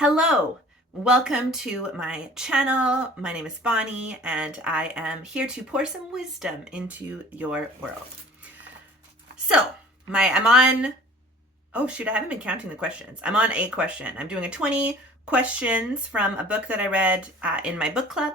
Hello, welcome to my channel. My name is Bonnie, and I am here to pour some wisdom into your world. So, I'm on, oh shoot, I haven't been counting the questions. I'm on a question. I'm doing a 20 questions from a book that I read in my book club.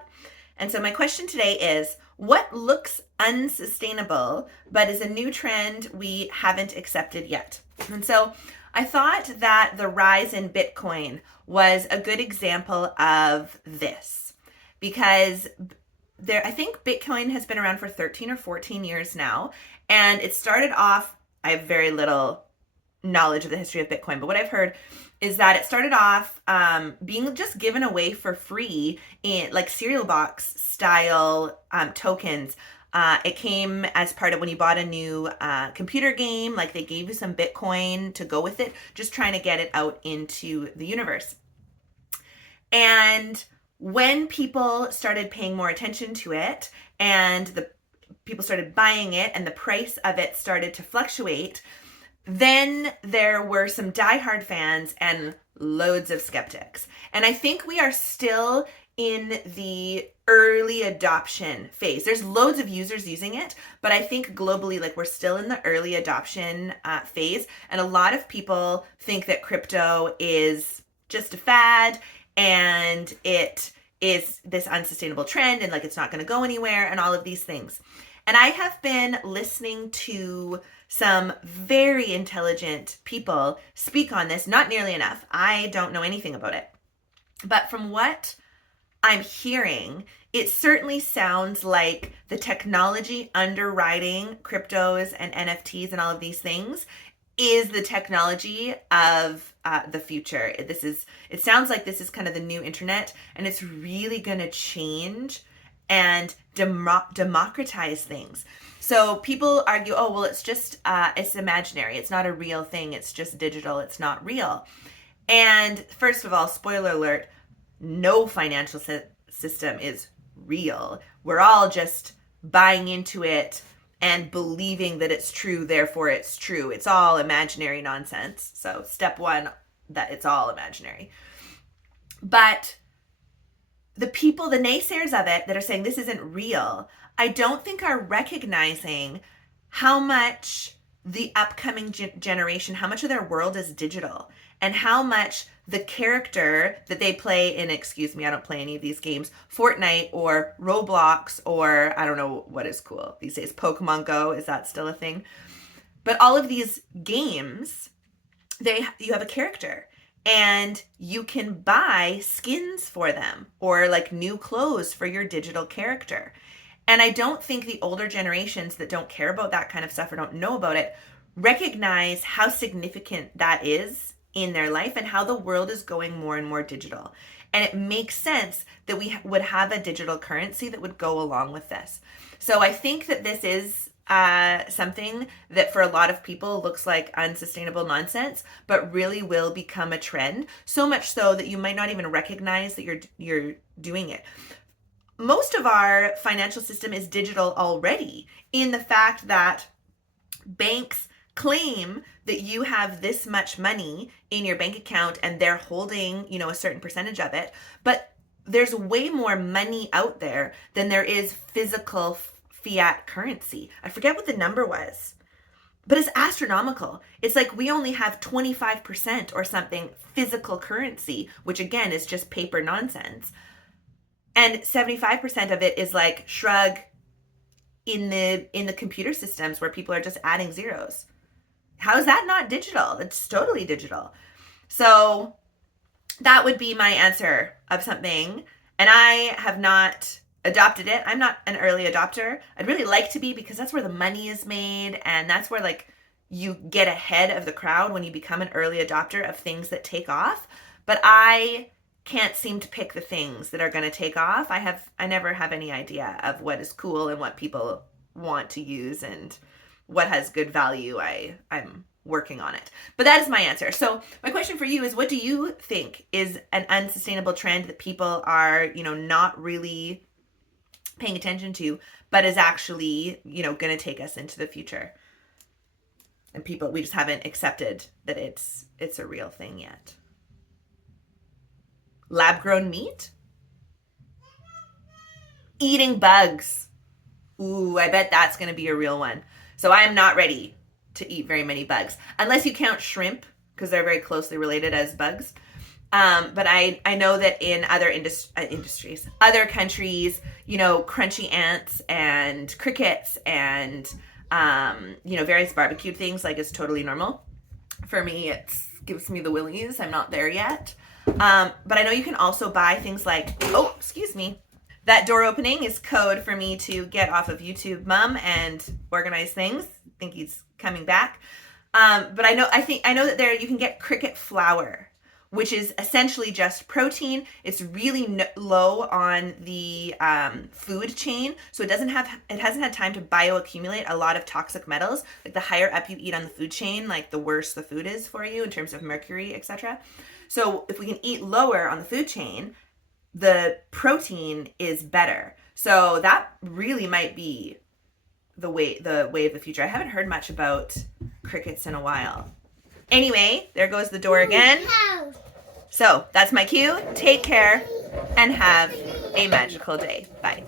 And so, my question today is what looks unsustainable but is a new trend we haven't accepted yet? And so, I thought that the rise in Bitcoin was a good example of this because I think Bitcoin has been around for 13 or 14 years now, and it started off, I have very little knowledge of the history of Bitcoin, but what I've heard is that it started off being just given away for free in like cereal box style tokens. It came as part of when you bought a new computer game, like they gave you some Bitcoin to go with it, just trying to get it out into the universe. And when people started paying more attention to it and the people started buying it and the price of it started to fluctuate, then there were some diehard fans and loads of skeptics. And I think we are still in the early adoption phase. There's loads of users using it, but I think globally, like we're still in the early adoption phase. And a lot of people think that crypto is just a fad and it is this unsustainable trend and like it's not going to go anywhere and all of these things. And I have been listening to some very intelligent people speak on this, not nearly enough. I don't know anything about it. But from what I'm hearing, it certainly sounds like the technology underwriting cryptos and NFTs and all of these things is the technology of the future. It sounds like this is kind of the new internet, and it's really going to change and democratize things. So people argue, oh, well, it's imaginary. It's not a real thing. It's just digital. It's not real. And first of all, spoiler alert, no financial system is real. We're all just buying into it and believing that it's true, therefore it's true. It's all imaginary nonsense. So step one, that it's all imaginary. But the people, the naysayers of it that are saying this isn't real, I don't think are recognizing how much the upcoming generation, how much of their world is digital, and how much the character that they play in, excuse me, I don't play any of these games, Fortnite or Roblox or I don't know what is cool these days, Pokemon Go, is that still a thing? But all of these games, you have a character and you can buy skins for them or like new clothes for your digital character. And I don't think the older generations that don't care about that kind of stuff or don't know about it recognize how significant that is in their life and how the world is going more and more digital. And it makes sense that we would have a digital currency that would go along with this. So I think that this is something that for a lot of people looks like unsustainable nonsense, but really will become a trend. So much so that you might not even recognize that you're doing it. Most of our financial system is digital already, in the fact that banks claim that you have this much money in your bank account and they're holding, a certain percentage of it. But there's way more money out there than there is physical fiat currency. I forget what the number was, but it's astronomical. It's like we only have 25% or something physical currency, which again is just paper nonsense. And 75% of it is like shrug in the computer systems where people are just adding zeros. How is that not digital? It's totally digital. So that would be my answer of something. And I have not adopted it. I'm not an early adopter. I'd really like to be, because that's where the money is made. And that's where like you get ahead of the crowd when you become an early adopter of things that take off. But I can't seem to pick the things that are going to take off. I never have any idea of what is cool and what people want to use and what has good value. I'm working on it. But that is my answer. So my question for you is, what do you think is an unsustainable trend that people are, not really paying attention to, but is actually, going to take us into the future? And we just haven't accepted that it's a real thing yet. lab-grown meat, eating bugs. Ooh, I bet that's going to be a real one. So I am not ready to eat very many bugs, unless you count shrimp, because they're very closely related as bugs. But I know that in other industries, other countries, you know, crunchy ants and crickets and, you know, various barbecued things, like, it's totally normal. For me, it gives me the willies. I'm not there yet. But I know you can also buy things like, oh, excuse me. That door opening is code for me to get off of YouTube Mum and organize things. I think he's coming back. But I know that there you can get cricket flour, which is essentially just protein. It's really low on the food chain, so it hasn't had time to bioaccumulate a lot of toxic metals. Like, the higher up you eat on the food chain, like, the worse the food is for you in terms of mercury, etc. So if we can eat lower on the food chain, the protein is better. So that really might be the way of the future. I haven't heard much about crickets in a while. Anyway, there goes the door again. So that's my cue. Take care and have a magical day. Bye.